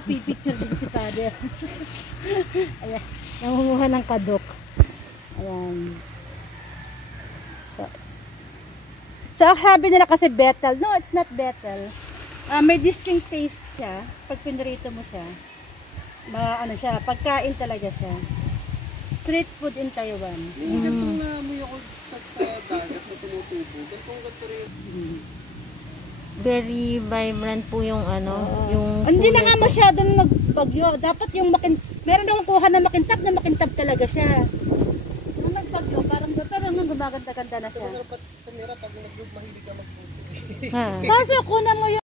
pipicture din si Father. Ayan, nangunguha ng kadok. Ayan. So sabi nila kasi betel. No, it's not betel. May distinct taste siya. Pag pinrito mo siya, ano siya, pagkain talaga siya. Street food in Taiwan. Ganitong naamoy ako sa dagat na tumutubo. Ganito rin. Very vibrant po yung ano, yung Hindi na kulay nga po. masyadong nagbagyo. Dapat yung meron akong kuha na makintab talaga siya. Nung nagbagyo, pero nung gumaganda-ganda na siya. Pero tumira pag nag-group mahilig ka mag-photo. Ha. Kaso kunan mo yung